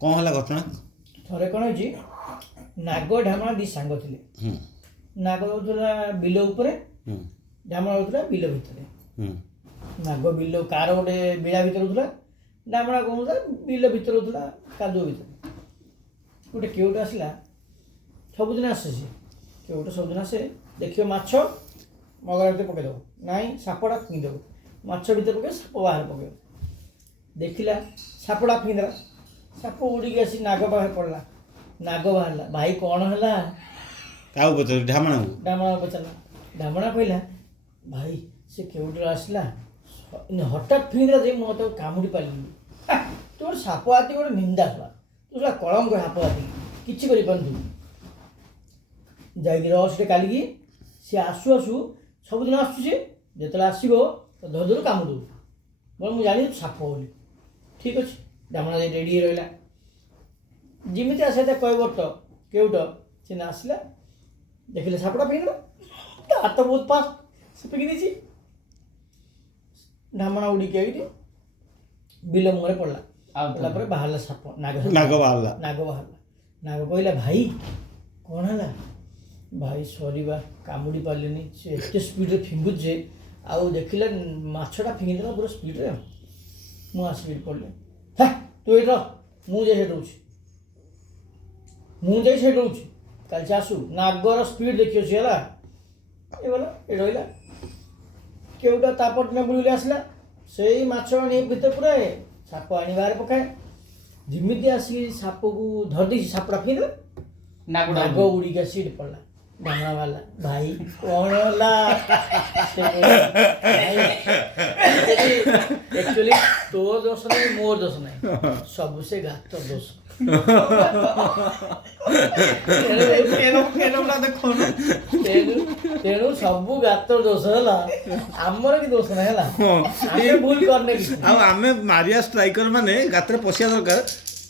କ'ଣ ହେଲା ଘଟଣା? ଥରେ କ'ଣ ହେଇଛି, ନାଗ ଢାମଣା ଦୁଇ ସାଙ୍ଗ ଥିଲେ। ନାଗ ରହୁଥିଲା ବିଲ ଉପରେ, ଢାମଣା ରହୁଥିଲା ବିଲ ଭିତରେ। ନାଗ ବିଲ କାର ଗୋଟେ ବିଳା ଭିତରେ ରହୁଥିଲା, ଢାମଣା କ'ଣ ରହୁଥିଲା ବିଲ ଭିତରେ ରହୁଥିଲା, କାଦୁଅ ଭିତରେ। ଗୋଟେ କେଉଟ ଆସିଲା, ସବୁଦିନ ଆସେ ସେ କେଉଟ, ସବୁଦିନ ଆସେ, ଦେଖିବ ମାଛ ମଗରା ଭିତରେ ପକାଇଦେବ, ନାଇଁ ସାପଟା ଫିଙ୍ଗିଦେବ, ମାଛ ଭିତରେ ପକାଇ ସାପ ବାହାରେ ପକାଇବ। ଦେଖିଲା ସାପଟା ଫିଙ୍ଗିଦେଲା, ସାପ ଉଡ଼ିକି ଆସି ନାଗ ପାଖରେ ପଡ଼ିଲା, ନାଗ ବାହାରିଲା। ଭାଇ କ'ଣ ହେଲା? କାହାକୁ ପଚାରୁ? ଢାମଣାକୁ। ଢାମଣା ପଚାରିଲା। ଢାମଣା କହିଲା, ଭାଇ ସେ କେଉଟରେ ଆସିଲା, ହଠାତ୍ ଫିଙ୍ଗିଦେଲା ଯେ ମୁଁ ତାକୁ କାମୁଡ଼ି ପାରିଲିନି। ତୁ ଗୋଟେ ସାପ ହାତି, ଗୋଟେ ନିନ୍ଦା ଶୁଆ, ତୁ ସେଟା କଳଙ୍କ ସାପ ହାତି, କିଛି କରିପାରୁନୁ। ଯାଇକି ରସଟେ କାଲିକି ସିଏ ଆସୁ ଆସୁ, ସବୁଦିନ ଆସୁଛି ସେ, ଯେତେବେଳେ ଆସିବ ତ ଧରୁ ଧରୁ କାମୁଡ଼ି ଦେବୁ, ବୋଲେ ମୁଁ ଜାଣିଛି ସାପ ବୋଲି। ଠିକ୍ ଅଛି, ଢାମଣା ଯାଇ ରେଡ଼ି ହେଇ ରହିଲା। ଯେମିତି ଆସିଲା କହିବ ତ କେଉଟ, ସେ ନା ଆସିଲା, ଦେଖିଲେ ସାପଟା ଫିଙ୍ଗିଦେଲା, ତା ହାତ ବହୁତ ଫାଷ୍ଟ, ସେ ଫିଙ୍ଗି ଦେଇଛି। ଢାମଣା ଉଡ଼ିକି ଏଇଠି ବିଲ ମୁହଁରେ ପଡ଼ିଲା। ପଡ଼ିଲା ପରେ ବାହାରିଲା ସାପ, ନାଗ ବାହାରିଲା। ନାଗ ବାହାରିଲା। ନାଗ କହିଲା, ଭାଇ କ'ଣ ହେଲା? ଭାଇ ସରିବା, କାମୁଡ଼ି ପାରିଲିନି, ସେ ଏତେ ସ୍ପିଡ଼ରେ ଫିଙ୍ଗୁଛି ଯେ, ଆଉ ଦେଖିଲେ ମାଛଟା ଫିଙ୍ଗିଦେଲା ପୁରା ସ୍ପିଡ଼ରେ। ମୁଁ ଆସିକି ପଡ଼ିଲି। ହେ ତୁ ଏଇଠି ରହ, ମୁଁ ଯାଇ ସେଠି ରହୁଛି, ମୁଁ ଯାଇ ସେଠି ରହୁଛି, କାଲି ସେ ଆସୁ, ନାଗର ସ୍ପିଡ଼ ଦେଖିବ ସିଏ ହେଲା। ଏ ଗଲା, ଏ ରହିଲା। କେଉଟା ତାପର ଦିନ ବୁଲି ଆସିଲା, ସେଇ ମାଛ ଆଣି ଭିତରେ ପୁରାଏ, ସାପ ଆଣି ବାହାରେ ପକାଏ। ଯେମିତି ଆସିକି ସାପକୁ ଧରିଦେଇଛି, ସାପଟା ଫିଙ୍ଗିଦେଲା, ନାଗ ଉଡ଼ିକି ଆସି ଏଠି ପଡ଼ିଲା। ଢାମଣା ବାହାରିଲା, ଭାଇ କ'ଣ ହେଲା? ଆକ୍ଚୁଆଲି ତୋ ଦୋଷ ନାହିଁ, ମୋର ଦୋଷ ନାହିଁ, ସବୁ ସେ ଗାତ ଦୋଷ। ତେଣୁ ସବୁ ଗାତ ଦୋଷ ହେଲା, ଆମର କି ଦୋଷ ନାହିଁ ହେଲା। ଆମେ ଭୁଲ କରିନେ କିଛି। ଆଉ ଆମେ ମାରିଆ ଷ୍ଟ୍ରାଇକର ମାନେ ଗାତରେ ପଶିବା ଦରକାର।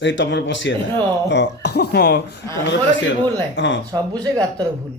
ଏଇ ତମର ପଶିଗଲା, ଆମର କିଛି ଭୁଲ ନାହିଁ, ସବୁ ସେ ଗାତର ଭୁଲ।